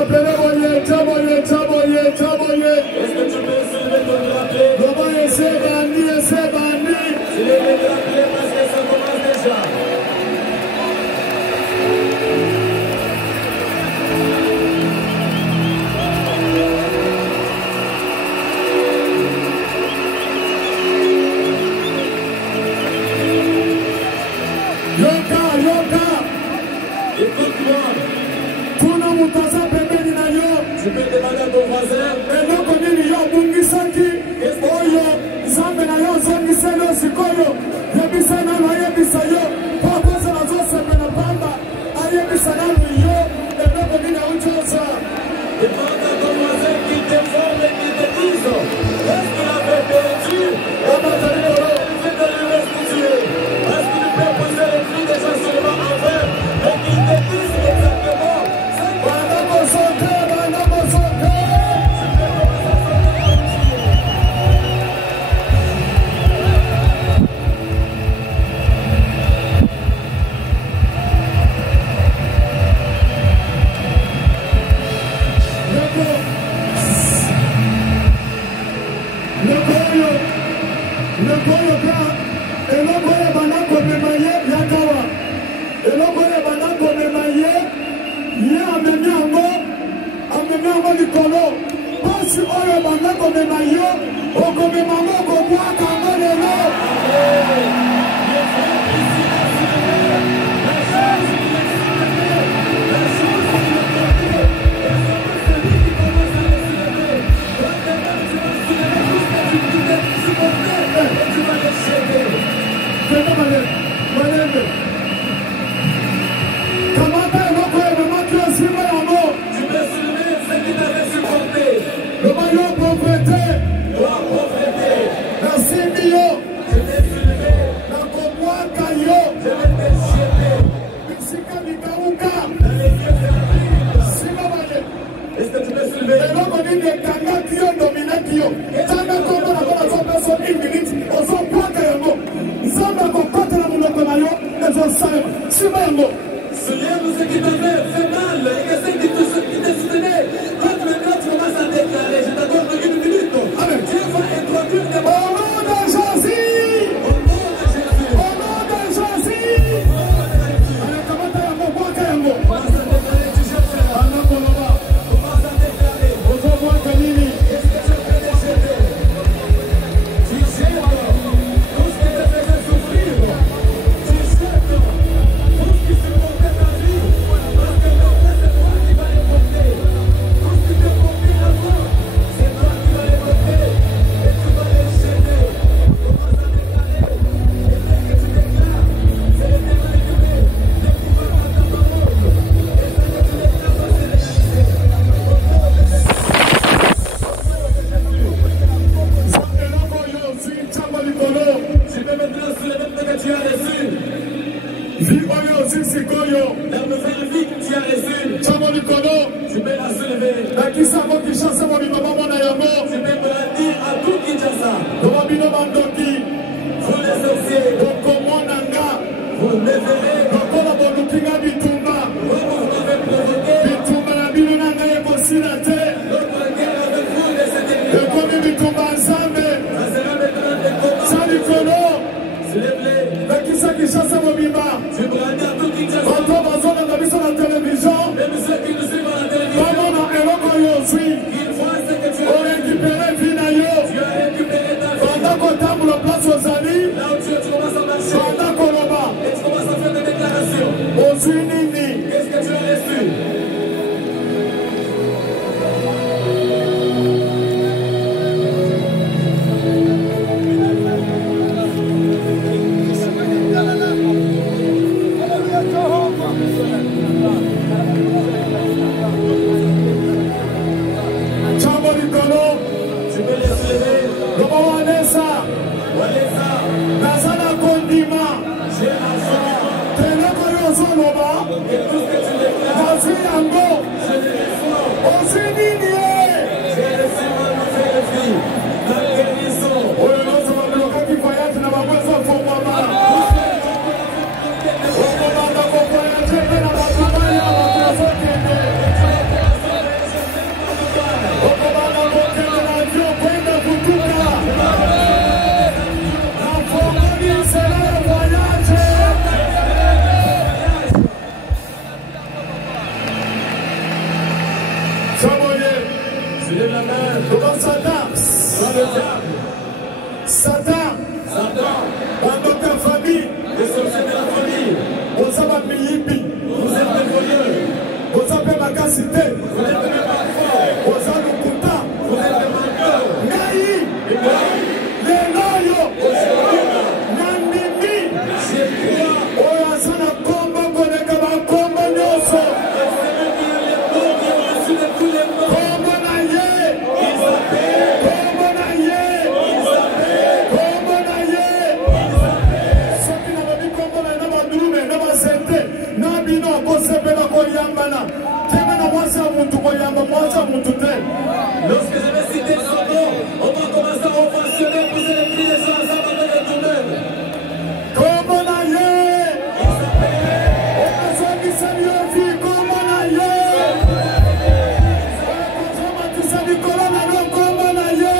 rappeler Boye, Taboye, Taboye, Taboye. Est-ce que tu peux soulever ton drapeau? Comment essaie Bandi, essaie Bandi. Tu les mets drapeau parce que ça commence déjà. Yoka, Yoka. Écoute-moi. Kuna mutaza pembeni na yo. Tu peux demander à ton voisin. Eloko nini yo bungisaki. Oyo, zambe na yo zongise lo sikoyo. Yebisa nalo ayebisa yo. Pokoza na zo sepe na pamba. Ayebisa nalo yo. Eloko nini auchosa. Demande à ton voisin qui t'informe et qui te dise. Est-ce qu'il avait perdu? Est-ce qu'il peut lui restituer? Est-ce qu'il peut poser les cris des gens seulement envers et qu'il te dise exactement? Souviens-nous ce qui t'avait fait mal et que c'est qui te soutenait. Quand maintenant tu commences à déclarer, je t'accorde une minute. Dieu va introduire des mots. Au nom de Jésus! Au nom de Jésus! Au nom de Jésus! Allez, comment t'as un mot? Quoi qu'un mot? Commence à déclarer, tu jettes cela. Commence à déclarer. Qu'est-ce que tu fais de jeter? Tu jettes tout ce qui te faisait souffrir. Tu jettes tout ce qui supportait ta vie. Parce que maintenant c'est toi qui vas les porter. Tout ce qui te portait avant, c'est toi qui vas les porter. Et tu vas les jeter. Commence à déclarer. Et dès que tu déclares, c'est l'éternel qui met les pouvoirs dans ta parole. Et ce que tu déclares va se réaliser. Au nom de Jésus. Tu peux maintenant soulever ce que tu as reçu. La nouvelle vie que tu as reçue. Tu peux la soulever. Tu peux me la dire à tout Kinshasa. Vous les sorciers, vous me verrez. Vous m'avez provoqué. Notre guerre avec vous de cette église. Ça sera maintenant des combats. Soulève-les. Tu brandis à tout Kinshasa. Même ceux qui nous suivent à la télévision. Ils voient ce que tu as récupéré. Tu as récupéré ta vie. Là où tu commences à marcher. Et tu commences à faire des déclarations. Qu'est-ce que tu as reçu? Tu peux les soulever. Walesa. J'ai la joie. Et tout ce que tu déclares, je les reçois. J'ai reçu ma nouvelle vie. La guérison. capacité. Vous n'êtes même pas fort. Oza lokuta. Vous êtes le menteur. Ngai. Leloyo. Nandimi. Je crois. Oyo aza na kombo koleka bakombo nyonso. Celui qui a les noms, qui a reçu de tous les noms. Kombo na ye. Il s'appelle. Kombo na ye. Il s'appelle. Kombo na ye. Il s'appelle. Soki nalobi kombo na ye na badulume na basente na bino akosepela koyambana tena na mwasi ya mutu koyamba mwasi ya mutu te. Lorsque je vais citer son nom, on va commencer à ovationner, pousser les cris des gens ensemble avec tout-même. Kombo na ye. Il s'appelle. Okazongisa biofi kombo na ye. Okozomatisa likolo na yo kombo na ye.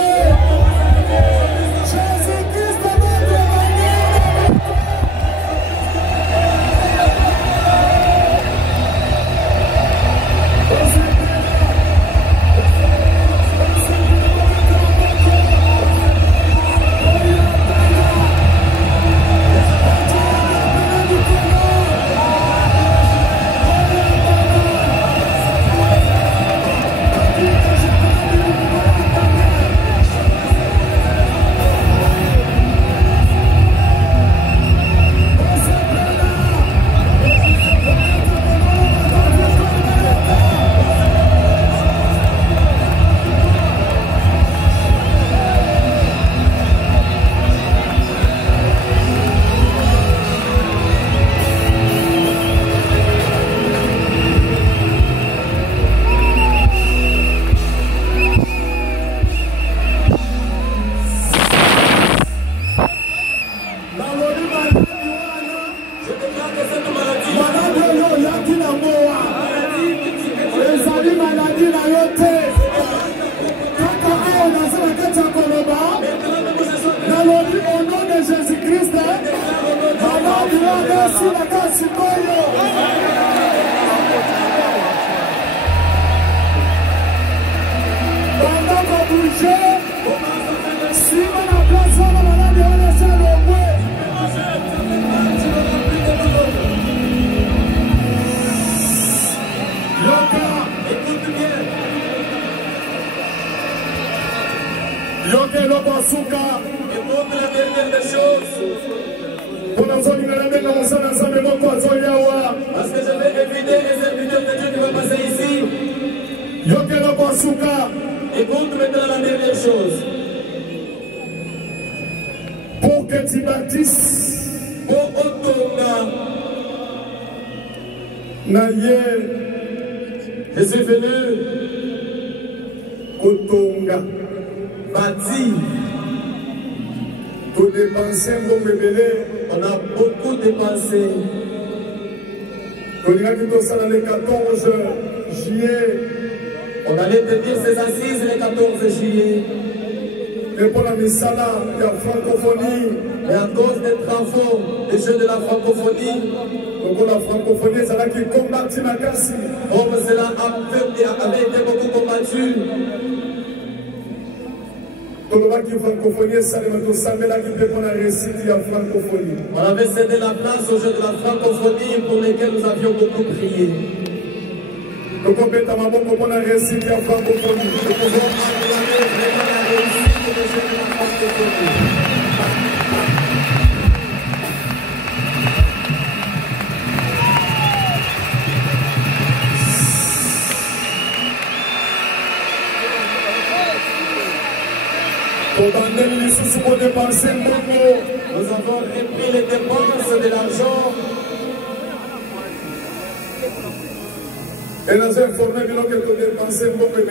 Jésus-Christ notre manière. Parce que je vais éviter les serviteurs de Dieu qui vont passer ici. Écoute maintenant la dernière chose. Pour que tu bâtisses Pour Otonga, naye je suis venu kotonga bâtir. pour dépenser mon bébé. On a beaucoup dépensé. On ira tout ça dans le 14 juillet. On allait tenir ces assises le 14 juillet. Et pour la Missala, il y a francophonie. Et à cause des travaux, des jeux de la francophonie, Donc pour la francophonie, c'est là qui combat Tinakasi. comme cela avait été beaucoup combattu. Pour la francophonie, ça les là qui peut prendre la récit de la francophonie. On avait cédé la place aux jeux de la francophonie pour lesquels nous avions beaucoup prié. Donc on peut prendre la récit de la francophonie. Nous pouvons acclamer vraiment la réussite des jeux de la francophonie. Nous avons repris les dépenses de l'argent. Et nous avons informé que nous avons dépensé beaucoup de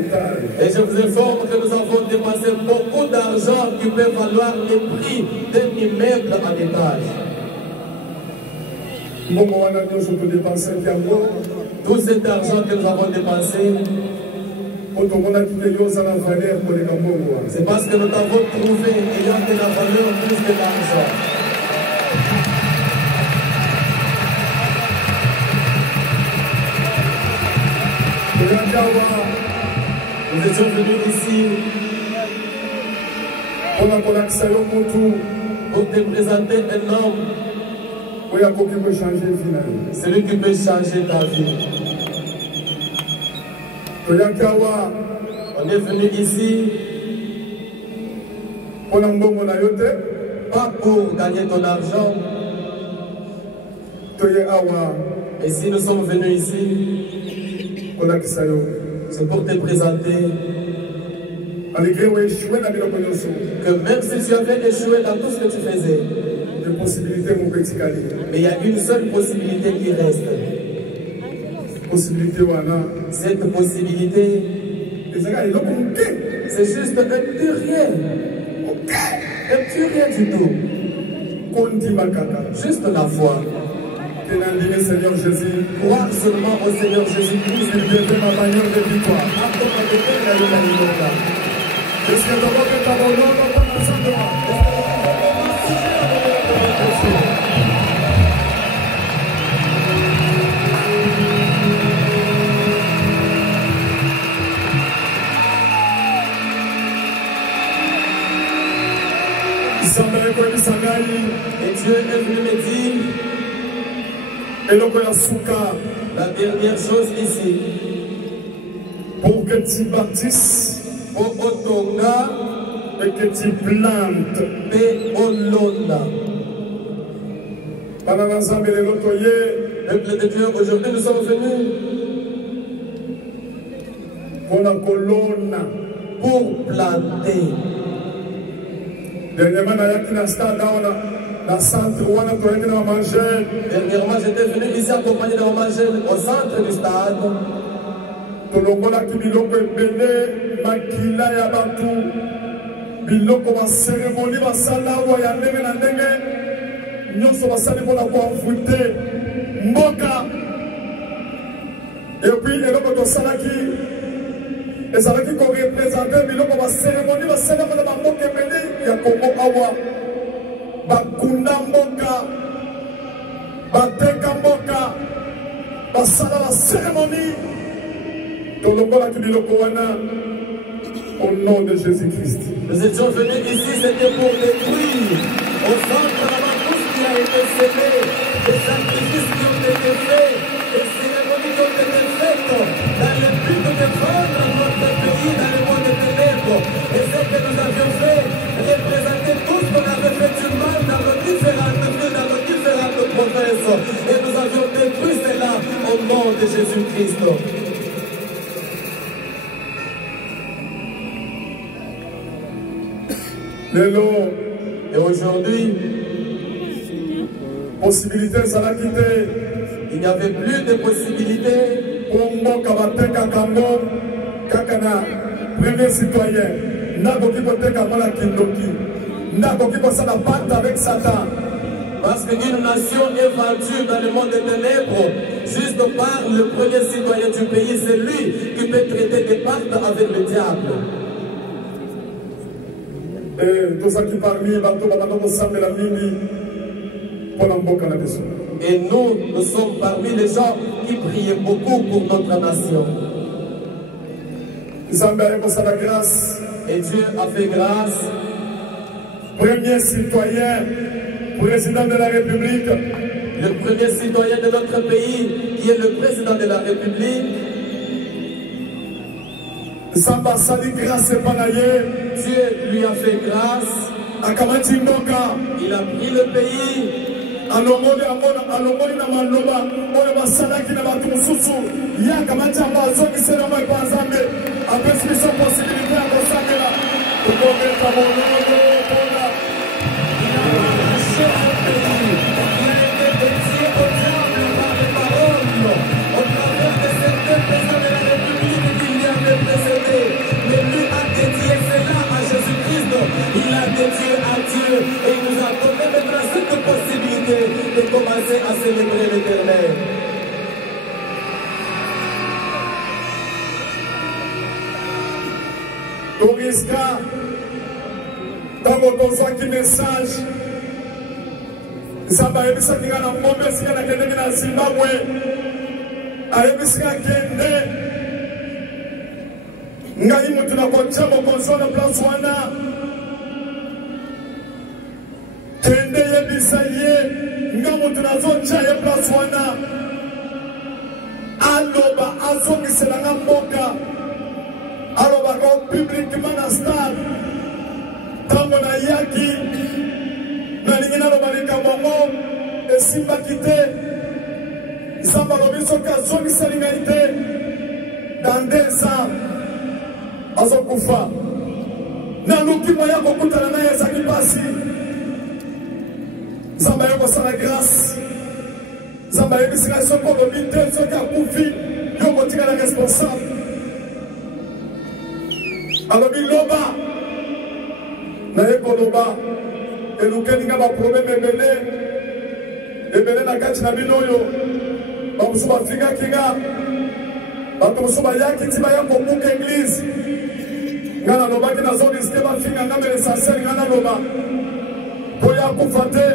étage. Et je vous informe que nous avons dépensé beaucoup d'argent qui peut valoir le prix d'un immeuble en étage. Tout cet argent que nous avons dépensé, c'est parce que nous t'avons trouvé ayant de la valeur plus de l'argent. Nous étions venus ici pour te présenter un homme Celui qui peut changer ta vie. On est venu ici pas pour gagner ton argent. Et si nous sommes venus ici, c'est pour te présenter que même si tu avais échoué dans tout ce que tu faisais, mais il y a une seule possibilité qui reste. Cette possibilité, c'est juste un plus rien. Un plus rien du tout. Juste la foi. Seigneur Jésus, croire seulement au Seigneur Jésus-Christ, il devient ma manière de victoire. Est-ce que tu as ta bonheur dans ton ensemble? Et Dieu est venu me dire la dernière chose ici, pour que tu bâtisses et que tu plantes. Peuple de Dieu, aujourd'hui nous sommes venus pour planter. Dernièrement, j'étais venu ici accompagné de manger au centre du stade. Et puis, et ça va qui représenter la cérémonie, la cérémonie de Kongo Awa, Bakunda Mboka, Bateka Mboka, Basala la cérémonie, dans le monde qui dit le Kowana, au nom de Jésus-Christ. Nous étions venus ici, c'était pour détruire au centre là-bas tout ce qui a été semé, les sacrifices qui ont été faits, les cérémonies qui ont été faites, dans le but de défendre notre pays dans le monde des ténèbres. Et ce que nous avions fait, représenter tout ce qu'on avait fait du mal dans nos différentes villes, dans nos différentes provinces. Et nous avions détruit cela au nom de Jésus-Christ. Et aujourd'hui, possibilité, ça l'a quitté. Il n'y avait plus de possibilités pour moi, Kakana, premier citoyen, Naboki Boteka Mala Kindoki, Naboki Bosala pacte avec Satan. Parce qu'une nation est vendue dans le monde des ténèbres, juste par le premier citoyen du pays, c'est lui qui peut traiter des pactes avec le diable. Et tout ça qui parmi, et nous sommes parmi les gens qui priaient beaucoup pour notre nation. Et Dieu a fait grâce. Premier citoyen, président de la République. Le premier citoyen de notre pays, qui est le président de la République. Dieu lui a fait grâce. Il a pris le pays. Il a dédié à Dieu et il nous a donné maintenant cette possibilité de commencer à célébrer l'Éternel. Touriska, dans mon message, ça va être ça qui a la mauvaise qui a la Zimbabwe, avec ce qui a gagné. Ngai mutu na kocha mokonzo na place wana kende ye bisaye nga mutu na zo na mboka alobaka publiquement na stade ntango na yaki nalingi naloba likambo yango esimbaki te nzambe alobi soki azongiseli ngai te dans 2 ans azokufa naluki moya kokutana naye ezali mpasi nzambe aye kosala grâce nzambe ayebisi ngai soki olobi te soki akufi yo kotikala responsable alobi loba naye koloba elukeli nga baproblème ebele na kati na bino oyo bamosusu bafikaki nga bato mosusu bayaki ti baya kobuka eglize nga nalobaki nazoriske bafinga nga mele essentiel nga naloba po ya kufa te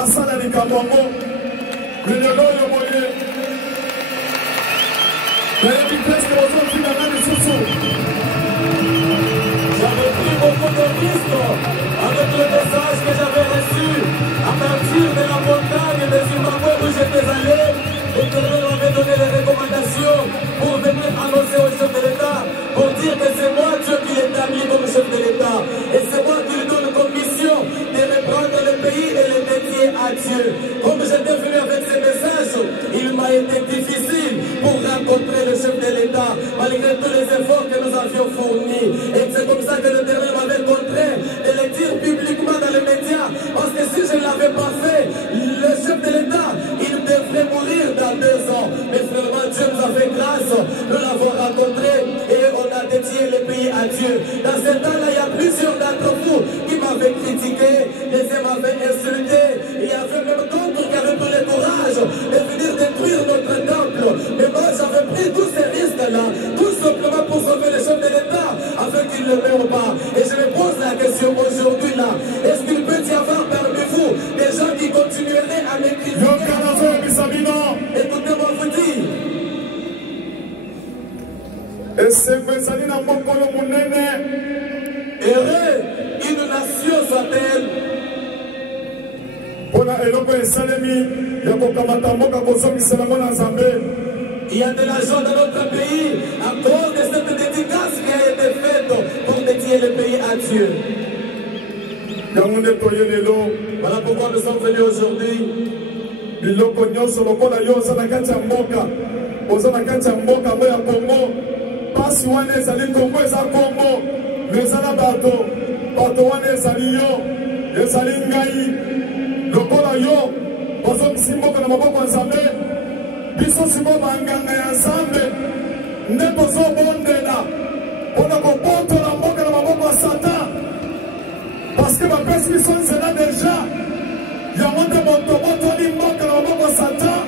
asala likambo yango lelelo oyo boye nayebi preske bozofinga nga lisusu. J'avais pris beaucoup de risques avec le message que j'avais reçu à partir de la montagne de Zimbabwe où j'étais allé. L'Éternel m'avait donné les recommandations pour venir annoncer au chef de l'État, pour dire que c'est moi Dieu qui l'établit comme chef de l'État. Et c'est moi qui lui donne comme mission de reprendre le pays et le dédier à Dieu. Comme j'étais venu avec ces messages, il m'a été difficile pour rencontrer le chef de l'État, malgré tous les efforts que nous avions fournis. Et c'est comme ça que l'Éternel m'avait contraint de le dire publiquement dans les médias. Parce que si je ne l'avais pas fait, le chef de l'État, il devrait mourir dans 2 ans. Mais finalement, Dieu nous a fait grâce. Nous l'avons rencontré et on a dédié le pays à Dieu. Dans ce temps-là, il y a plusieurs d'entre vous qui m'avaient critiqué, les uns m'avaient insulté. Il y avait même d'autres qui avaient pris le courage de venir détruire notre temple. Mais moi, j'avais pris tous ces risques-là, tout simplement pour sauver le chef de l'État, afin qu'il ne meure pas. Et je me pose la question aujourd'hui là, est-ce qu'il peut y avoir parmi vous des gens qui continueraient à m'écrire? Écoutez-moi vous dire. Heureux une nation soit-elle. Il y a de l'argent dans notre pays à cause de cette dédicace qui a été faite pour dédier le pays à Dieu. Voilà pourquoi nous sommes venus aujourd'hui. Biloko nyonso lokola yo oza na kati ya mboka oza na kati ya mboka mo ya Kongo pasi wana ezali Kongo eza Kongo eza na bato wana ezali yo ezali ngai lokola yo ozokisi mboka na maboko ya Nzambe biso sikoyo banganga ya Nzambe nde tozobondela mpona kobotola mboka na maboko ya Satan parceke bapesi biso nzela deja yango nde botobotoli mboka na maboko ya Satan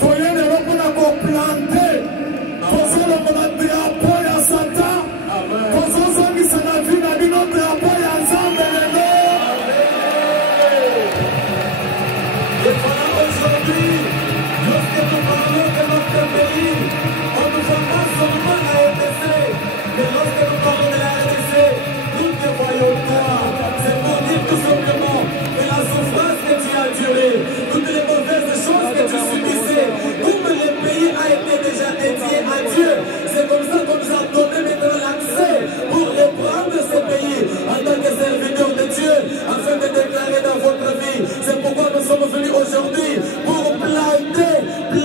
toye lelo mpona koplante tozolongola drapo ya Satan tozozongisa na vi na bino drapo ya Nzambe lelo. Et voilà aujourd'hui, lorsque nous parlons de notre pays, on ne voit pas seulement la RDC, mais lorsque nous parlons de la RDC, nous te voyons toi. C'est pour dire tout simplement que la souffrance que tu as durée, toutes les mauvaises choses que tu subissais, comme le pays a été déjà dédié à Dieu, c'est comme ça qu'on nous a donné maintenant l'accès pour reprendre ce pays en tant que serviteur de Dieu, afin de déclarer dans votre vie. C'est pourquoi nous sommes venus aujourd'hui pour planter le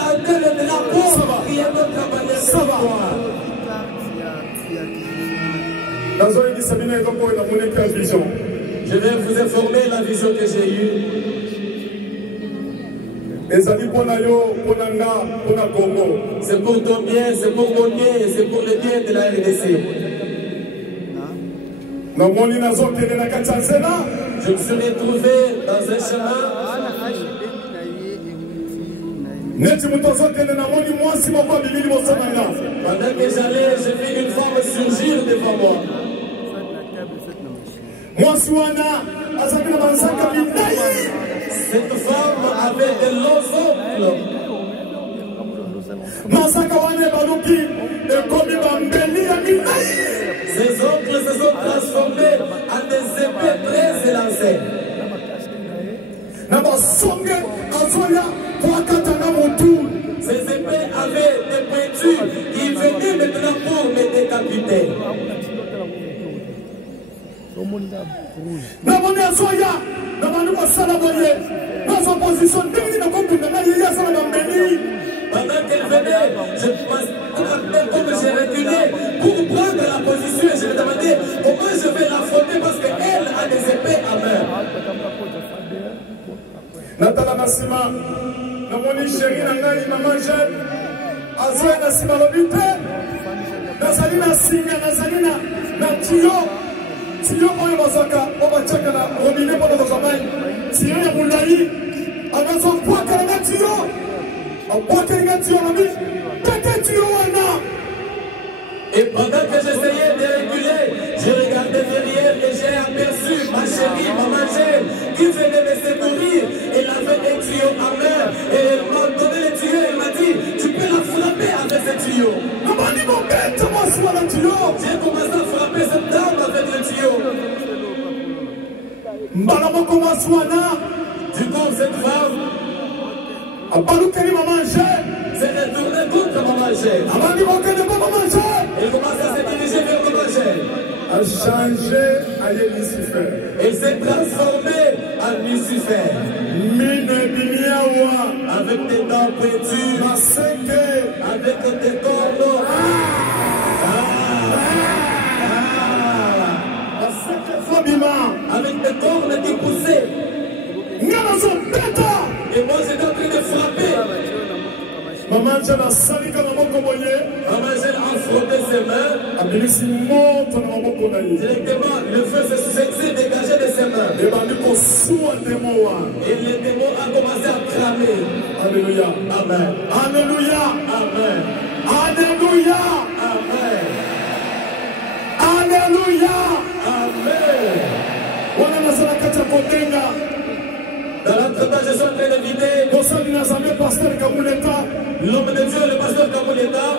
drapeau qui est notre bannière de victoire. Je vais vous informer la vision que j'ai eue. C'est pour ton bien, c'est pour mon bien et c'est pour le bien de la RDC. Je me suis retrouvé dans un chemin. Pendant que j'allais, j'ai vu une femme surgir devant moi. Cette femme avait de longs ongles. Ses ongles se sont transformés en des épées très élancées. Ces épées avaient des pointures. Il venait maintenant pour me décapiter. Pendant qu'elle venait, je comme j'ai reculé pour prendre la position et je me demandais comment je vais l'affronter parce qu'elle a des épées à main. Natala Massima, namoni chéri nangai maman jeune, azoya na sima lobite, nazali na singa, nazali na tiyo oyo bazaka, obachaka na robinet mpona kozwa mai, tiyo ya molai, anazo bwakala na tiyo, abwakeli na tiyo nabi, pete tiyo wana. Et pendant que j'essayais de reculer, je regardais derrière et j'ai aperçu ma chérie, maman Jeanne, qui venait me secourir. Elle avait un tuyau à main et elle m'a donné le tuyau et elle m'a dit, tu peux la frapper avec ce tuyau. J'ai commencé à frapper cette dame avec le tuyau. Du coup, cette femme s'est retournée contre maman Jeanne. Elle commence à se diriger vers maman Jeanne. A changé à Lucifer. Elle s'est transformée en Lucifer. Avec des dents pointues. Avec des cornes. Avec des cornes qui poussaient. Et moi j'étais en train de frapper. Maman Jeanne a sali comme un bon Maman Jeanne a frotté ses mains. Directement, le feu s'est dégagé de ses mains. Et le démon a commencé à cramer. Alléluia. Amen. Alléluia. Amen. Alléluia. Amen. Alléluia. Amen. Dans l'entretemps, je suis en train de vider. L'homme de Dieu, le pasteur Kamuleta,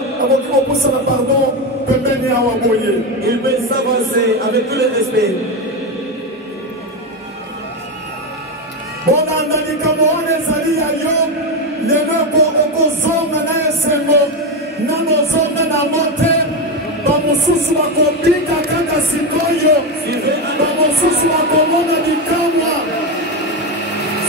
il peut s'avancer avec tout le respect.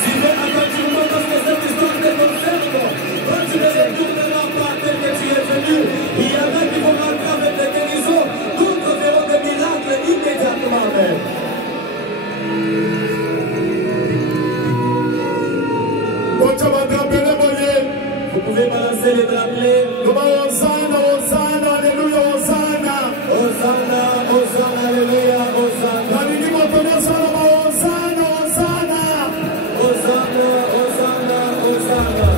Suivez attentivement parce que cette histoire te concerne. Quand tu ne retourneras pas tel que tu es venu, il y en a qui vont rentrer avec des guérisons, d'autres verront des miracles immédiatement même. Vous pouvez balancer les drapelets. Hosanna, Hosanna, Alléluia, Hosanna. Hosanna, Hosanna, Alléluia, Hosanna. Hosanna, Hosanna, Hosanna.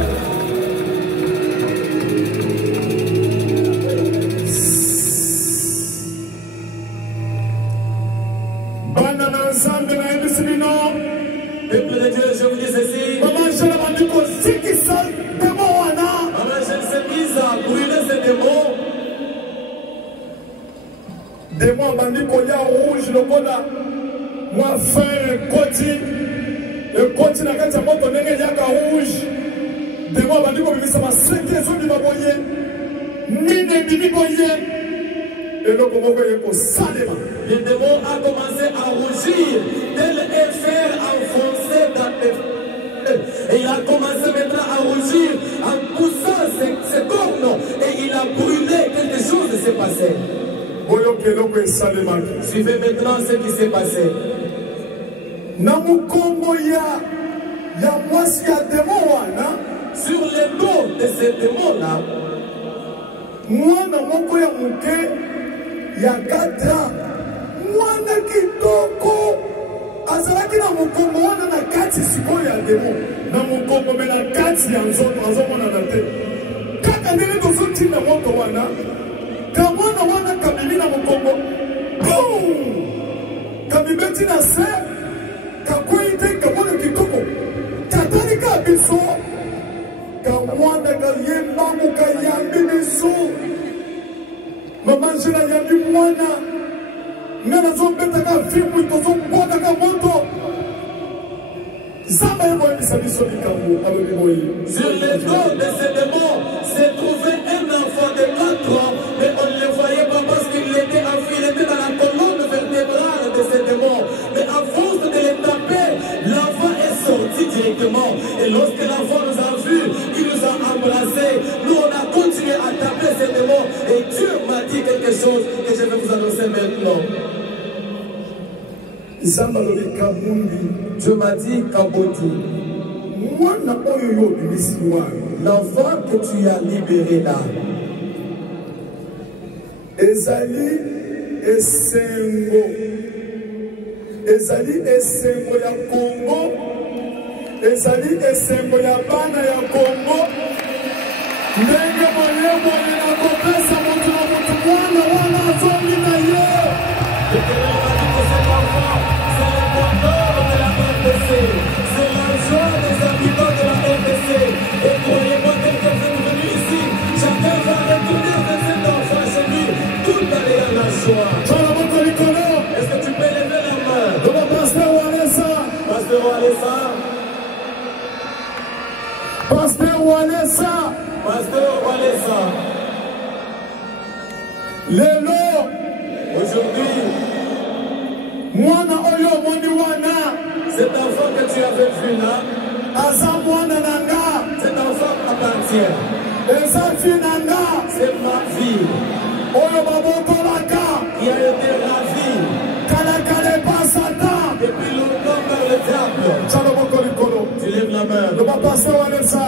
Peuple de Dieu, je vous dis ceci. Maman Jeanne s'est mise à brûler ces démons. Démon bandi kolia rouge lokola moi faire koti le koti na kati ya moto ndenge yaka rouge. Démon bandi ko bimisa ma seke zo di baboye mine bini boye et le komoko yeko salema. Le démon a commencé à rougir tel un fer enfoncé dans les... Et il a commencé maintenant à rougir en poussant ses cornes et il a brûlé, quelque chose s'est passé. Suivez maintenant ce qui s'est passé. Sur le dos de ce démon-là, il y a 4 ans. Azalaki na mukongo wana na kati sikoyo ya demo na mukongo me na kati ya nzoto azomona na te kaka ndenge tozotinda moto wana kamwana wana kabili na mukongo kabibeti na se kakwei te kamwana kitoko katali ka biso kamwana kayembangu kayambi biso Maman Jeanne yambi mwana Nana zombeta ka filmu ito zombota ka moto Sur les dos de ces démons s'est trouvé un enfant de 4 ans, mais on ne le voyait pas parce qu'il était enfilé dans la colonne vertébrale de ces démons. Mais à force de les taper, l'enfant est sorti directement. Et lorsque l'enfant nous a vus, il nous a embrassés. Nous, on a continué à taper ces démons. Et Dieu m'a dit quelque chose que je vais vous annoncer maintenant. Dieu m'a dit Kaboti, l'enfant que tu as libéré là, Ezali Esengo ya Congo, Ezali Esengo ya bana ya Congo, ndenge molemo na kopesa moto na moto mwana wana azongi na ye. C'est la joie des habitants de la RDC. Et croyez-moi, dès que vous êtes venus ici, chacun va retourner avec cet enfant chez lui. Tout aller dans la joie. Est-ce que tu peux lever la main? Pasteur Walesa. Pasteur Walesa. Pasteur Walesa. Pasteur Walesa. Lelo. Aujourd'hui, mwana oyo moni wana. Cet enfant que tu avais vu là, cet enfant appartient. C'est ma vie qui a été ravie depuis longtemps par le diable. Tu lèves la main. Pasteur Walesa,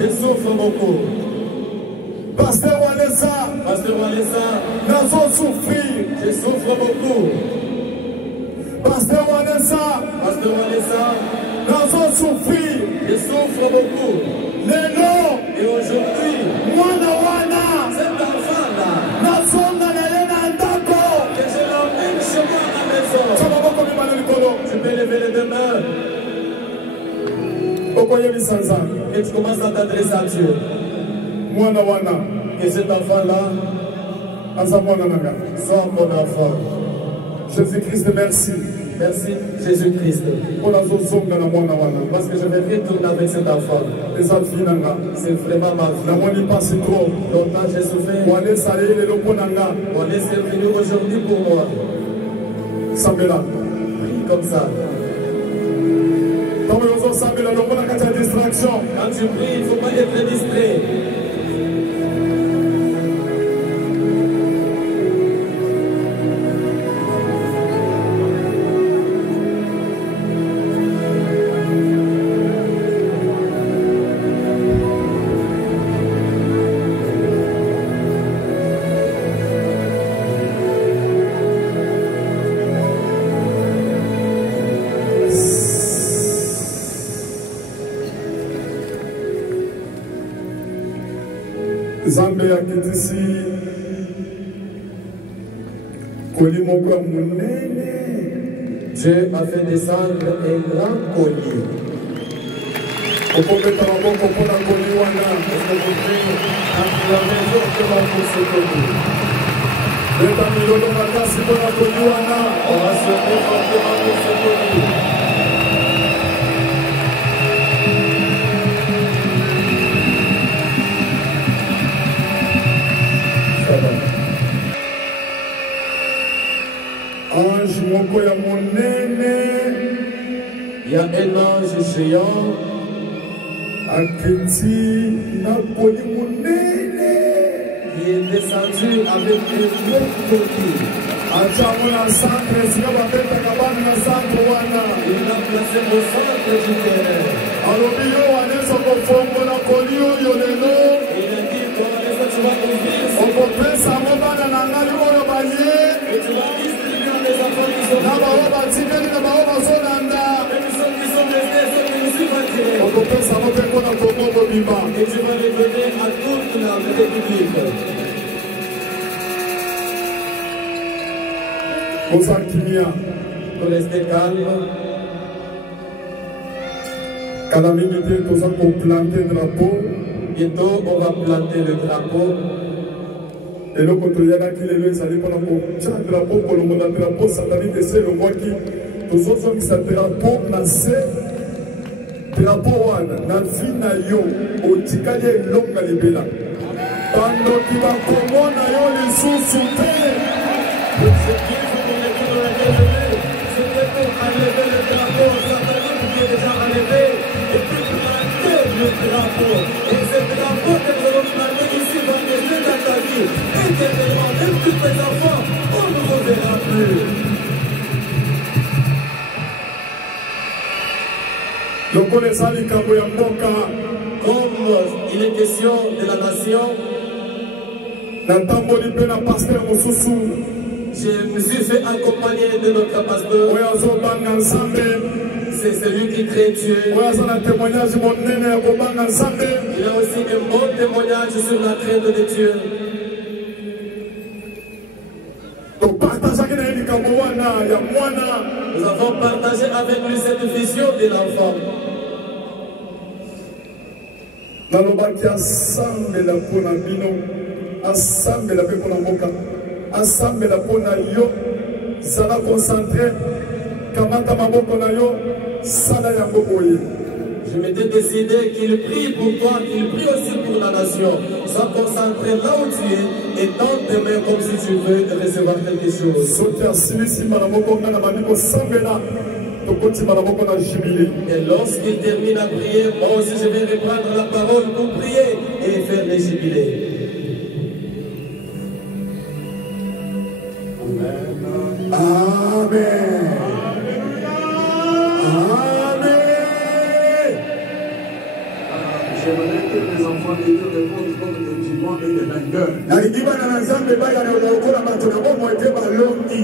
je souffre beaucoup. Pasteur Walesa, je souffre beaucoup. Pasteur Walesa, je souffre beaucoup. Et aujourd'hui, cet enfant-là, que je l'emmène chez moi à la maison. Tu peux lever les deux mains. Et tu commences à t'adresser à Dieu. Que cet enfant-là soit mon enfant. Jésus-Christ, merci. Merci Jésus-Christ. Parce que je vais retourner avec cet enfant. C'est vraiment ma vie. Longtemps j'ai souffert. Wallace est venu aujourd'hui pour moi. Prie comme ça. Quand tu pries, il ne faut pas être distrait. Zambé a kitisi Kolimoko munene. Dieu a fait descendre un grand collier. Au prophéte à la banque, on a connu Wana. La maison que va pour ce collier. On va se réformer pour ce collier. Ange moko ya monene. Il y a un ange géant akiti na koli monene qui est descendu avec un gros collier. Atamona centre sika babeta kabana na centre wana. Il l'a placé au centre du terrain. Alobi yo waneso kofongola koli oyo lelo. Il a dit tu vas ouvrir. Okopesa mo bana na ngai oyo baye. Et tu vas distribuer les enfants qui sont na bao batikeli na bao bazolanda. Et ceux qui sont restés, ceux qui nous suivent à tirer. Okopesa mo pe kona Kongo mobimba. Et tu vas les donner à toute la République. Kimia. Pour rester calme. Calamité, tout ça pour planter le drapeau. Bientôt, on va planter le drapeau. Et le côté qui les ça dit qu'on a le drapeau pour le drapeau satanique et c'est le moi qui tozozongisa drapeau na se drapeau wana na vi na yo otikali elonga libela bandoki bakomona yo lisusu te. Enlever le drapeau, Satanas qui est déjà enlevé, et puis planter le drapeau. Et ce drapeau que nous allons planter ici va rester dans ta vie. Éternellement, même tous tes enfants, on ne vous verra plus. Comme il est question de la nation, je me suis fait accompagner de notre pasteur. C'est celui qui crée Dieu. Il a aussi un bon témoignage sur la crainte de Dieu. Nous avons partagé avec lui cette vision de l'enfant. Assemble la pona yo, zala concentré, kamata maboko na yo, sala ya boboye. Je m'étais décidé qu'il prie pour toi, qu'il prie aussi pour la nation. Sois concentré là où tu es et tends tes mains comme si tu veux recevoir quelque chose. Et lorsqu'il termine à prier, moi aussi je vais reprendre la parole pour prier et faire les jubilés. Amen. Amen. J'aimerais que les enfants de Dieu répondent comme des diamants et des vainqueurs.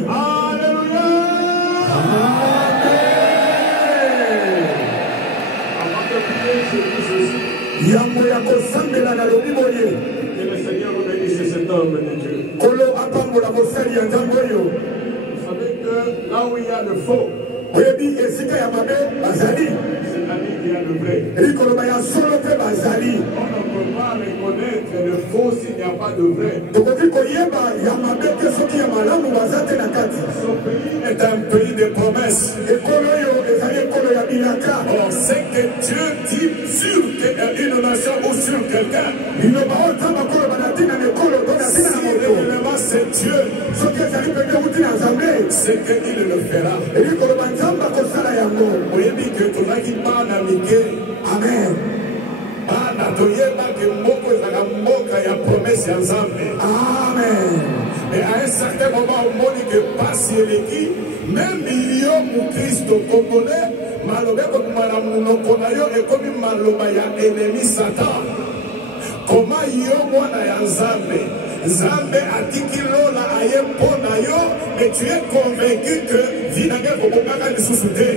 Alléluia. Avant de prier, je dis ceci. Que le Seigneur bénisse cet homme de Dieu. Vous savez que là où il y a le faux, c'est l'ami qui a le vrai. On ne peut pas reconnaître le faux s'il n'y a pas de vrai. Son pays est un pays de promesses. On sait que Dieu dit sur une nation ou sur quelqu'un. C'est Dieu. C'est qu'il le fera. Amen. Amen. Et à un certain moment, on dit que passe l'équipe, même million ou Christ congolais, malobé comme malamunokonayo et comme malobaya ennemi Satan. Comment yo mwana ya Nzambe? Nzambe a dit qu'il lola aye pona yo, mais tu es convaincu que vinage kokokaka lisusude.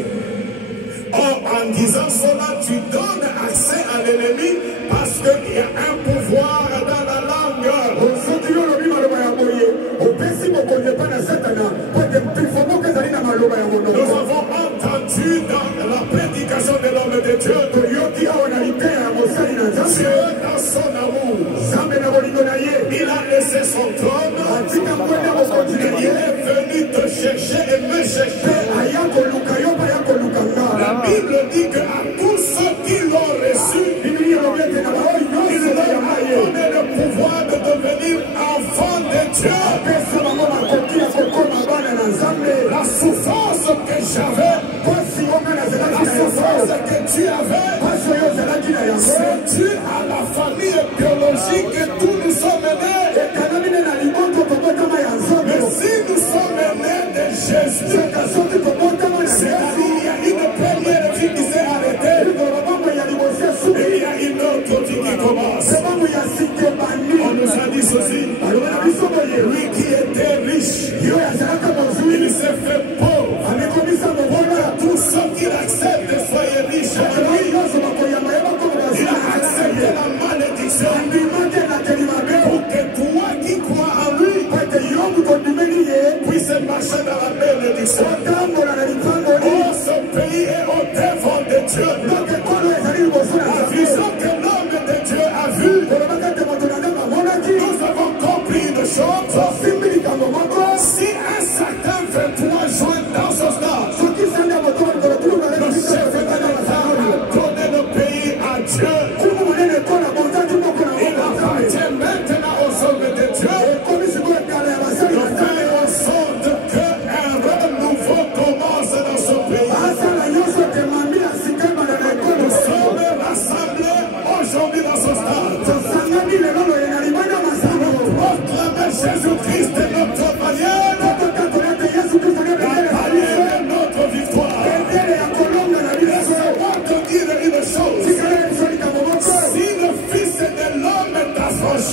Or, en disant cela, tu donnes accès à l'ennemi parce qu'il y a un pouvoir dans la langue. Nous avons entendu dans la prédication de l'homme de Dieu, Dieu dans son amour, il a laissé son trône et il est venu te chercher et me chercher. La Bible dit qu'à tous ceux qui l'ont reçu, il leur a donné le pouvoir de devenir enfants de Dieu. La souffrance que j'avais, la souffrance que tu avais, c'est dû à la famille biologique que tous nous sommes nés. Mais si nous sommes nés de Jésus, c'est-à-dire il y a une première vie qui s'est arrêtée, et il y a une autre vie qui commence. On nous a dit ceci, lui qui était riche, il s'est fait pauvre. Tous ceux qui acceptent de soyez riches, il a accepté la malédiction pour que toi qui crois en lui puisses marcher dans la bénédiction. Oh, ce pays est au devant de Dieu. La vision que l'homme de Dieu a vue, nous avons compris une chose. Si un certain 23 juin dans ce stade,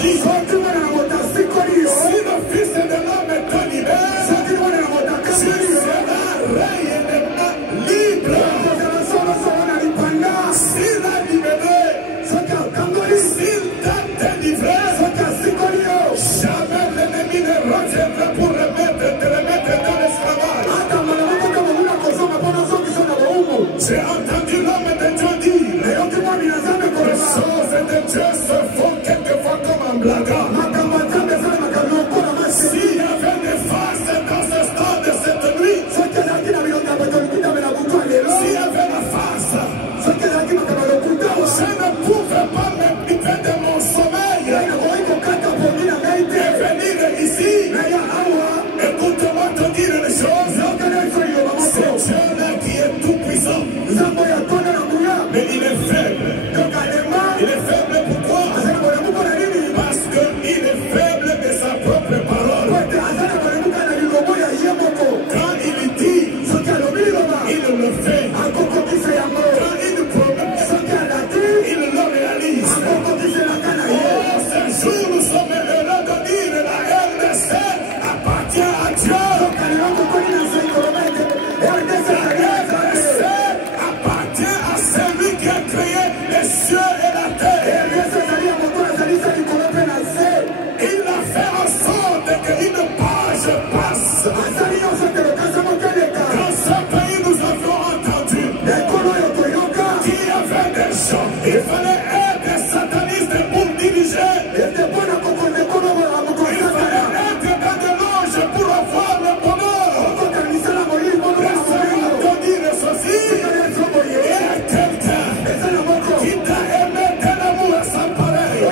affranchi, si le Fils de l'homme te libère, tu seras réellement libre. S'il a libéré, s'il t'a délivré, jamais l'ennemi ne reviendra pour te remettre dans l'esclavage. J'ai entendu l'homme de Dieu dire, les choses de Dieu se font quelquefois comme un blagueur. S'il y avait des faces dans ce stade de cette nuit, s'il y avait la face, je ne pouvais pas me priver de mon sommeil et venir ici. Écoute-moi te dire les choses. C'est Dieu-là qui est tout puissant, mais il est faible. Il est faible pourquoi? Parce qu'il est faible de sa propre parole. Quand il dit, il le fait. Quand il promet, il le réalise. Oh, ce jour, nous sommes heureux de dire la RDC appartient à Dieu. La RDC appartient à celui qui a créé les cieux et la terre. Il a fait en sorte qu'une page passe. Dans ce pays, nous avions entendu qu'il y avait des gens, il fallait être des satanistes pour diriger. Il fallait être dans des loges pour avoir le bonheur. Laisse-moi te dire ceci, il y a quelqu'un qui t'a aimé d'un amour sans pareil.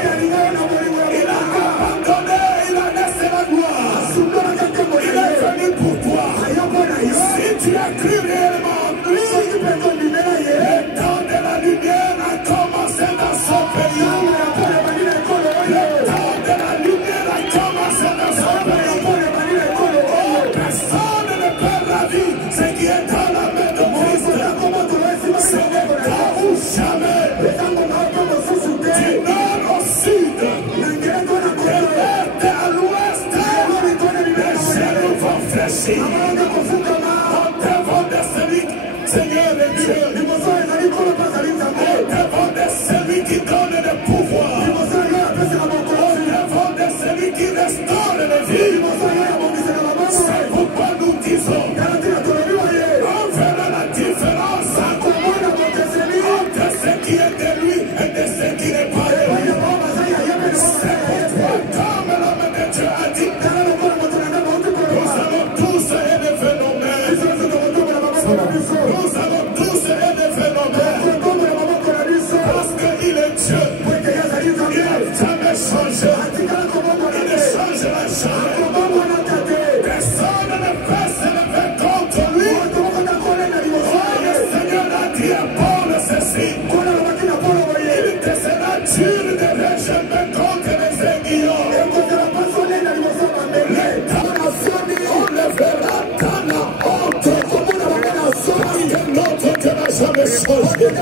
Il a abandonné, il a laissé la gloire. Il est venu pour toi. Si tu as cru réellement en lui, le temps de la lumière a commencé dans son pays. Le temps de la lumière a commencé dans son pays. Oh, personne ne perd la vie. Ce qui est dans la main de Christ, c'est le temps ou jamais. Du nord au sud, de l'est à l'ouest, les genoux vont fléchir. Au devant de celui, Seigneur et Dieu, au devant de celui qui donne le pouvoir, au devant de celui qui restaure la vie. C'est pourquoi nous disons, on verra la différence entre ce qui est de lui et de ce qui n'est pas de lui. C'est pourquoi, comme l'homme de Dieu a dit, nous allons tous élever nos mains. Nous allons tous élever nos mains. Parce qu'il est Dieu. Il n'a jamais changé. Il ne changera jamais. Personne ne peut s'élever contre lui. Oh, le Seigneur a dit à Paul ceci. Il te sera dur de régimer contre les aiguillons. On le verra dans la honte. Parce que notre Dieu n'a jamais changé. Il est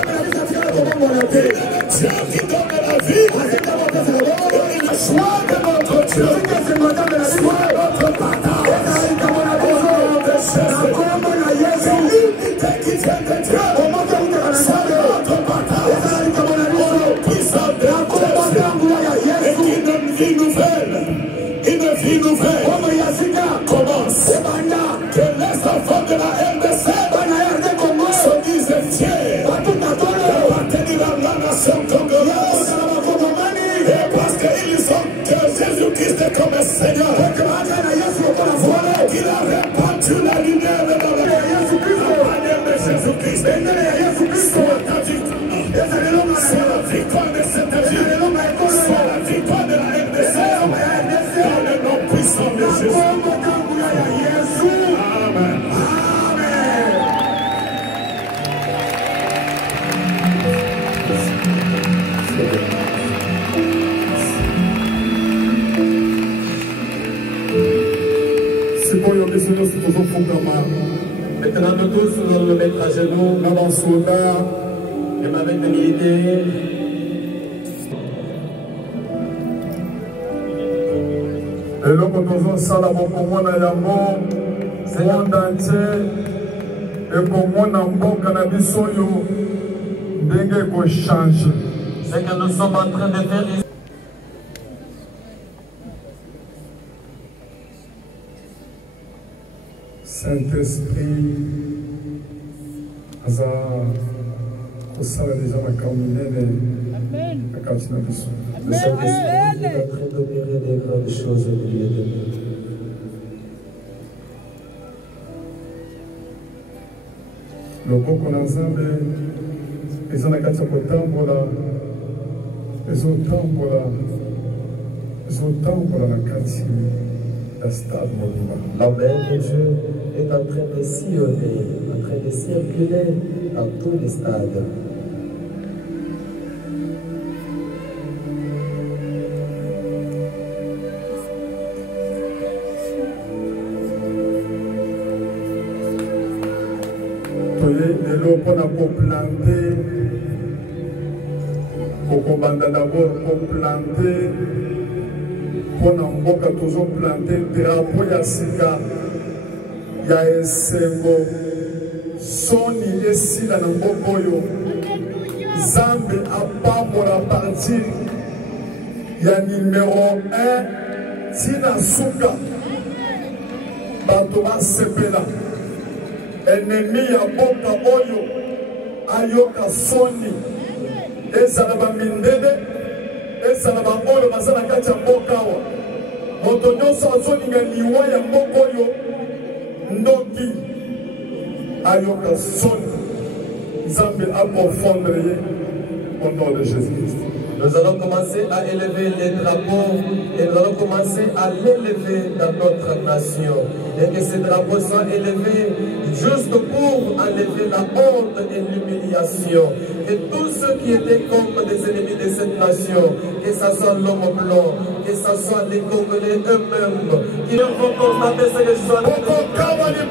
le Dieu qui donne la vie. Il est soit de notre Dieu, soit notre bataille. C'est l'unité qui vient de Dieu. Soit notre bataille. Au puissant de Jésus. Et qu'une vie nouvelle. Une vie nouvelle commence. Que les enfants de la RDC se disent fiers d'appartenir à la nation congolaise. Et parce qu'ils ont que Jésus-Christ est comme Seigneur. Voilà qu'il a répandu la lumière dans la manière de Jésus-Christ. Soit ta victoire. Soit la victoire de cette vie. Soit la victoire de la RDC. Dans le nom puissant de Jésus. Amen. C'est bon, il y a des choses qui sont programmées. Maintenant, nous tous, nous allons nous mettre à genoux. Et avec des militaires. Et là, quand on a ça, là, on a monde entier, et comme on a un bon cannabis, on a changer. Ce que nous sommes en train de faire ici. Saint-Esprit, Aza, Kosala déjà ma caminée, la cantina de son. Le Saint-Esprit est en train d'opérer des grandes choses au milieu de nous. Le Boko Nzambe, ils ont la cantina pour tambola, ils ont tambola la cantina. La main de Dieu est en train de sillonner, en train de circuler dans tous les stades. Pour planter, pour mboka toujours planter drapeau ya sika ya esengo soni esila na mboka oyo Zambe apambola partir ya numéro 1 tina suka bato basepela ennemi ya mboka oyo ayoka soni ezala bamindele ezala baoyo baza na kati ya mboka awa moto nyonso azolinga liwa ya mboka oyo ndoki ayoka soni Nzambe aprofondre ye au nom de Jésus-Christ. Nous allons commencer à élever les drapeaux et nous allons commencer à l'élever dans notre nation. Et que ces drapeaux soient élevés juste pour enlever la honte et l'humiliation. Que tous ceux qui étaient comme des ennemis de cette nation, que ce soit l'homme blanc, que ce soit les Congolais eux-mêmes, qui vont constater ce que je suis en train de dire.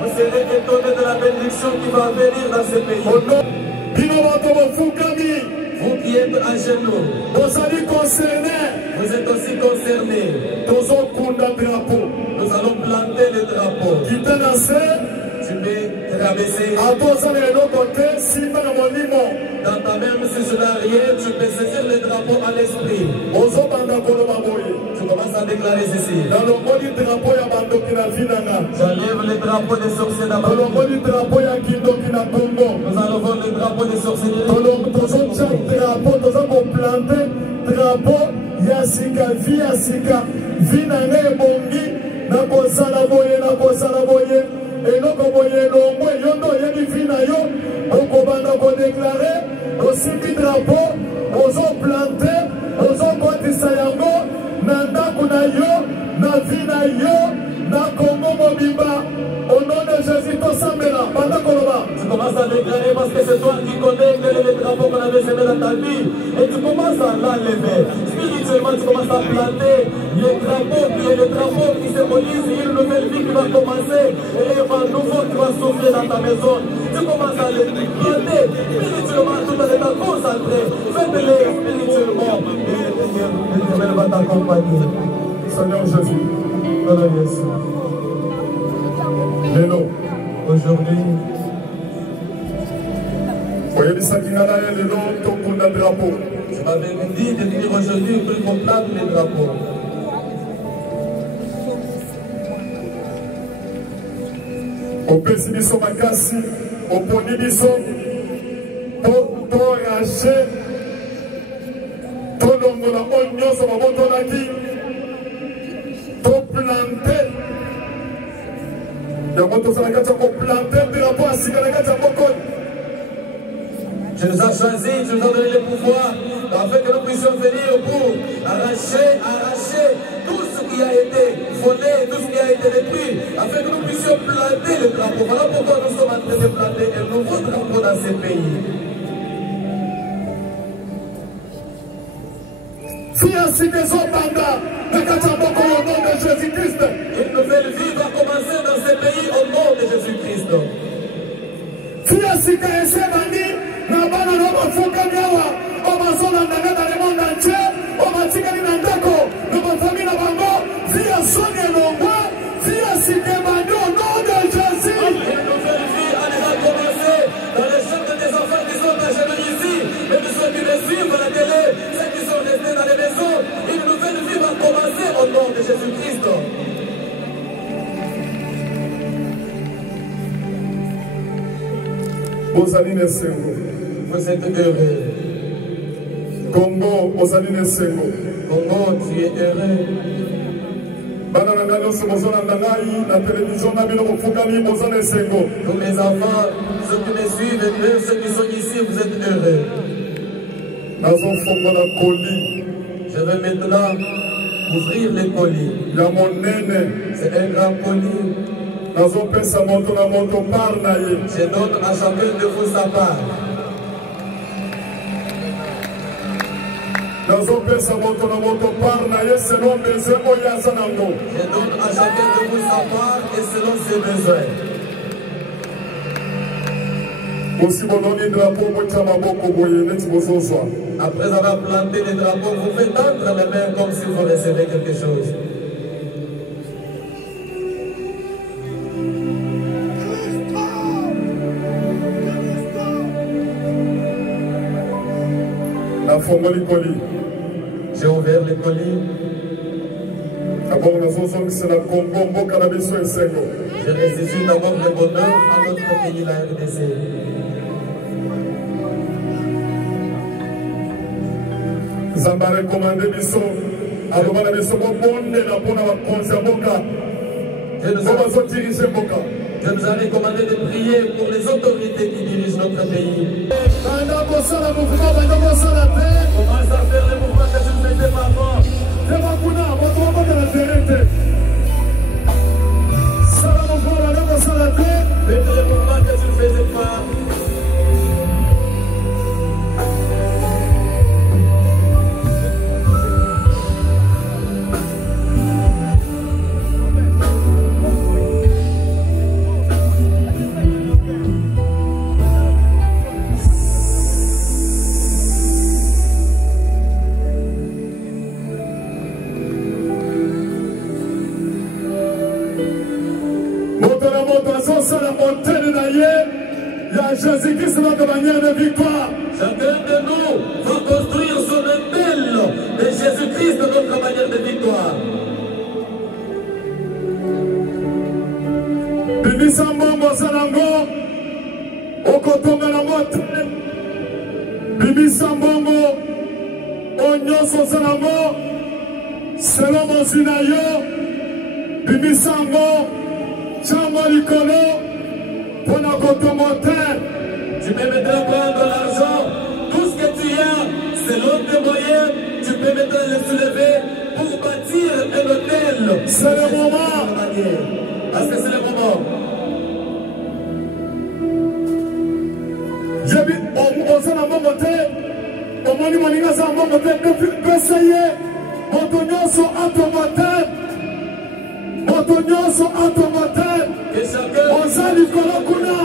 Vous serez étonnés de la bénédiction qui va venir dans ce pays. Vous qui êtes à genoux, vous êtes aussi concernés. Nous allons planter le drapeau. Tu peux traverser. Dans ta main, si je n'ai rien, tu peux saisir le drapeau à l'esprit. Tu commences à déclarer ceci. J'enlève le drapeau des sorciers d'abord. Nous enlevons le drapeau des sorciers. Drapeau yasika vinane bongi nakosala boye eloko boye longwe yondo yebi vina yo okobanda ko déclarer osimbi drapeau ozo planter ozo kotisa yango na ndako na yo na vina yo na Congo mobimba. Au nom de Jésus, tu commences à déclarer parce que c'est toi qui connais quel est le drapeau qu'on avait semé dans ta vie. Et tu commences à l'enlever. Spirituellement, tu commences à planter les drapeaux qui est le drapeau qui symbolise une nouvelle vie qui va commencer. Et un nouveau qui va s'ouvrir dans ta maison. Tu commences à les planter spirituellement tout en étant concentré. Faites-les spirituellement. Et l'Éternel va t'accompagner. Seigneur Jésus. Seigneur Jésus. Lélo. Aujourd'hui, tu m'avais dit de venir aujourd'hui pour qu'on plante les drapeaux. Opesi biso makasi, oponi biso, torache, tolongola oyo nyonso babotolaki, toplante. Tu nous as choisis, tu nous as donné le pouvoir afin que nous puissions venir pour arracher tout ce qui a été volé, tout ce qui a été détruit, afin que nous puissions planter le drapeau. Voilà pourquoi nous sommes en train de planter un nouveau drapeau dans ce pays. Une nouvelle vie va commencer dans ce pays au nom de Jésus-Christ. Bosaline Sengo. Vous êtes heureux. Congo, Bosaline Sengo. Congo, tu es heureux. Tous mes enfants, ceux qui me suivent et même ceux qui sont ici, vous êtes heureux. Je vais maintenant ouvrir les colis. C'est un grand colis. Je donne à chacun de vous sa part. Je donne à chacun de vous sa part et selon ses besoins. Après avoir planté les drapeaux, vous faites tendre les mains comme si vous recevez quelque chose. J'ai ouvert les colis. Je restitue d'abord le bonheur à notre pays, la RDC. Zamba recommandé biso alobana biso bobondela mpona bakonzi ya mboka po bazodirige mboka. Je nous ai recommandé de prier pour les autorités qui dirigent notre pays. Commence à faire les mouvements que je ne faisais pas avant. Faites les mouvements que je ne faisais pas. La montagne d'ailleurs, il y a Jésus-Christ notre manière de victoire. Chacun de nous va construire son hôtel de Jésus-Christ notre manière de victoire. Bimisa mbongo salango, okotonga na moto. Bimisa mbongo, onyoso salango, selon mon sinayo, bimisa mbongo. Chango Nicolo, pour notre moteur. Tu peux maintenant prendre l'argent, tout ce que tu as, selon tes moyens, tu peux maintenant le soulever pour bâtir un hôtel. C'est le moment. Parce que c'est le moment. J'ai vu, on s'en a mon moteur, on m'a dit, mon ina s'en a mon moteur, depuis essayer, mon tonneau sur un moteur. Motonyoso automatel. Oza Nicola Kuna.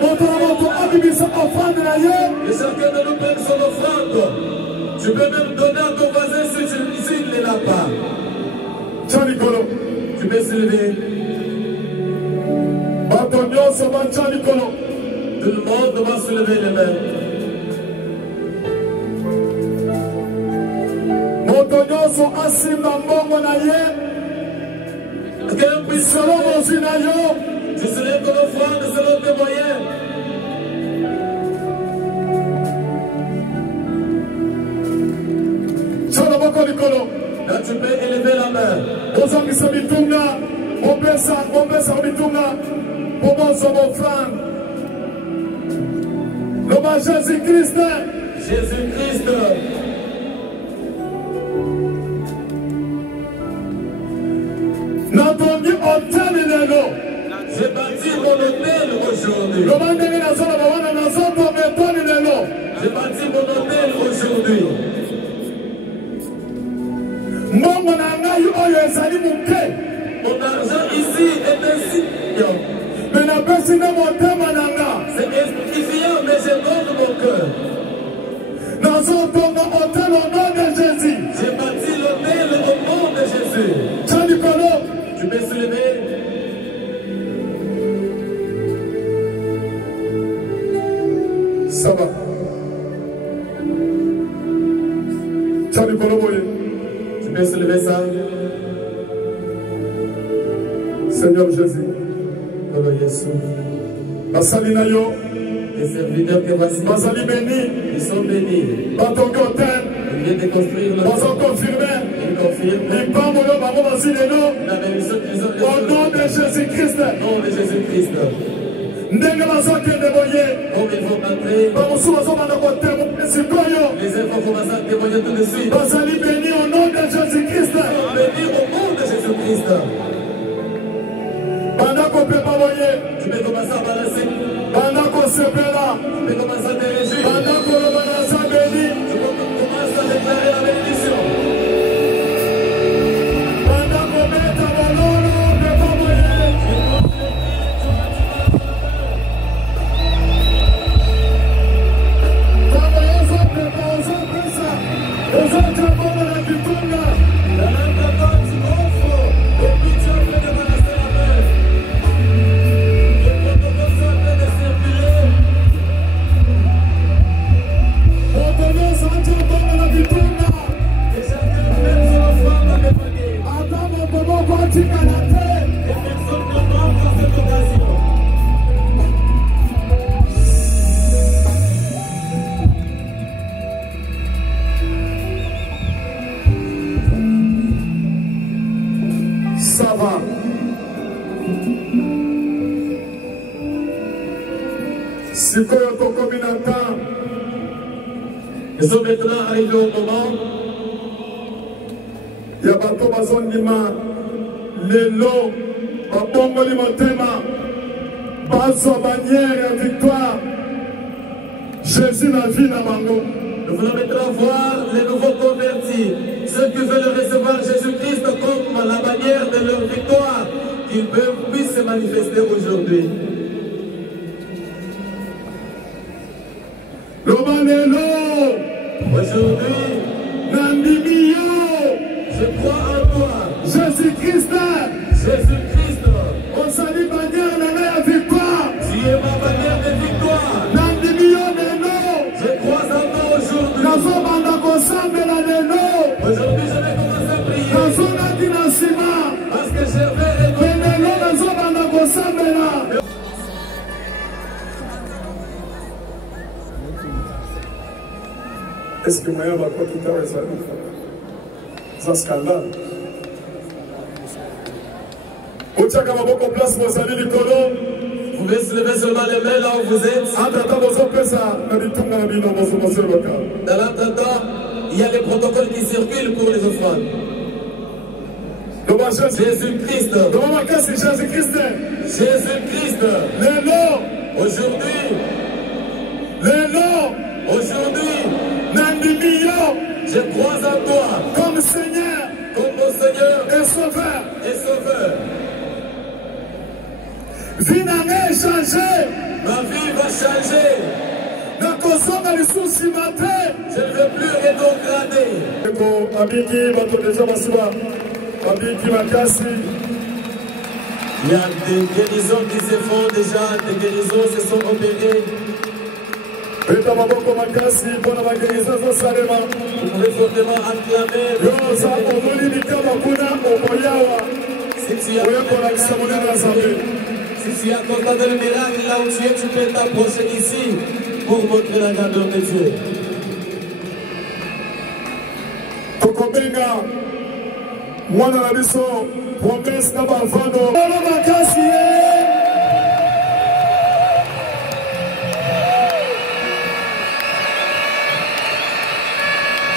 Motoramoto Abibisa offrande na ye. Et chacun de nous prenne son offrande. Tu peux même donner à ton voisin si il ne l'a pas. Tiens Nicolo. Tu peux se lever. Motonyoso Tiens Nicolo. Tout le monde va se lever les mains. Motonyoso Asimba Mbongo na ye. Selon mon sinayo, tu soulèves ton offrande selon tes moyens. Là, tu peux élever la main. Pour mon frère. Le Jésus-Christ. Jésus-Christ. J'ai bâti mon hôtel aujourd'hui. J'ai bâti mon hôtel aujourd'hui. Mon argent ici est insignifiant. C'est insignifiant, mais je donne mon cœur. J'ai bâti l'hôtel au nom de Jésus. Tu peux se lever. Ça va. Tu peux se lever ça. Seigneur Jésus. Jésus. Basalina yo. Les serviteurs que voici, bazali bénis. ils sont bénis. Batongi hôtel, Ils viennent de construire le bazo confirmer. Ils confirment Limpango yo bango bazili no. la bénédiction qu'ils ont Au nom de Jésus-Christ. au nom de Jésus-Christ. Ndenge bazokende boye. Comme ils vont entrer, Bamosusu bazobanda kotemoin sikoyo. les enfants commencent à témoigner tout de suite. Bazali bénis au nom de Jésus-Christ. Bénis au nom de Jésus-Christ. Banda kopepa boye. Tu peux commencer à balancer. Banda kosepela. Tu peux commencer à te réjouir. Banda koloba naza béni. Tu peux commencer à déclarer la bénédiction. Banda kobeta bololo pepa boye. Tango ozopepa ozopesa. Ozotambola na kitunga. Dans le temps, tu offres. Et puis tu offres de balancer la main. Les protocoles sont en train de circuler. Otonosa atambola na kitunga. Et chacun met son offrande à déposer. Ata mobomoko atikala te. Et personne ne manque à cette occasion. Ça va. Sikoyo tokomi na temps. Nous sommes maintenant arrivés au moment Ya bato bazondima lelo babongoli motema bazwa bannière ya victoire. Jésus na vie na bango. nous voulons maintenant voir les nouveaux convertis, ceux qui veulent recevoir Jésus-Christ comme la bannière de leur victoire, qu'ils puissent se manifester aujourd'hui. Loba lelo Aujourd'hui, nandimi yo je crois en toi, Jésus-Christ. Jésus-Christ. Ozali bannière na ngai ya victoire. Tu es ma bannière de victoire. Nandimi yo lelo. Je crois en toi aujourd'hui. Nazobanda kosambela lelo. Aujourd'hui, je vais commencer à prier Nazongaki na nsima. parce que je vais répondre. Lelo nazobanda kosambela. Est-ce que moyen va pas quitter les amis? C'est un scandale. Otiaka maboko place bozali likolo. Vous pouvez se lever seulement les mains là où vous êtes. Ata bozopesa na bitunga na bino bozokoseloka. Dans l'entendant, il y a les protocoles qui circulent pour les offrandes. Loba Jésus. Jésus-Christ. Loba makasi Jésus-Christ. Jésus-Christ. Lelo. Aujourd'hui, Aujourd'hui, nandimi yo je crois en toi comme Seigneur comme mon Seigneur et Sauveur. et Sauveur. Vie na ngai changé. Ma vie va changer. Nakozonga lisusu mate. Je ne veux plus rétrograder. Eko abiki bato deja basiba abiki makasi. Il y a des guérisons qui se font déjà, des guérisons se sont opérées. Beta maboko makasi mpona bagerisa zosalema. Vous pouvez fortement acclamer. Yo oza omoni likama kuna okoyawa Si tu as oyekolakisa monene ya Nzambe. Si tu as constaté le miracle là où tu es, tu peux t'approcher ici pour montrer la grandeur de Dieu. Tokobenga mwana na biso promesse na bavando olo makasi ye.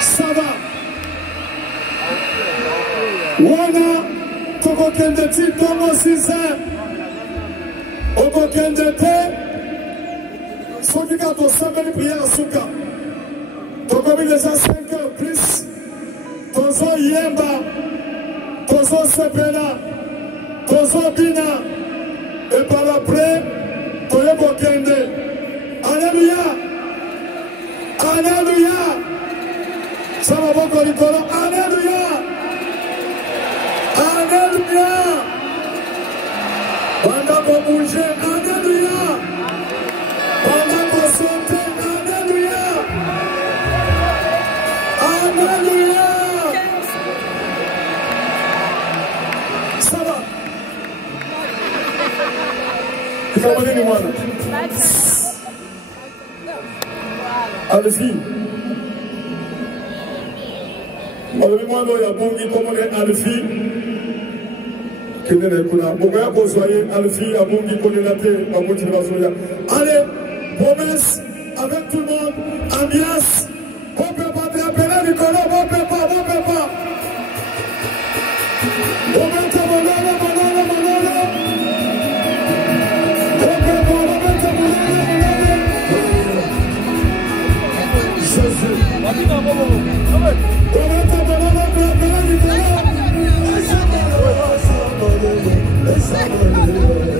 Ça va. Wana tokokende ti tongo 6 heures. Okokende te soki ka tosambeli priere suka tokomi deja 5 heures plus tozoyemba tozosepela tozobina epala pre toye kokende. Alleluya, alleluya, sa maboko likolo. Alleluya, alleluya, banda kobouge. Alleluya, banda kosote. Alleluya, alleluya. Ça va. Ikawa nini mwana? Alfi. Moi, il y a bon qui connaît Alfi. Qui n'est pas là. Bon, il y a bon soyez Alfi, il y a bon qui connaît la terre. Allez, promesse avec tout le monde. Ambiance. On peut pas te appeler Nicolas, on peut pas. On va te Jésus.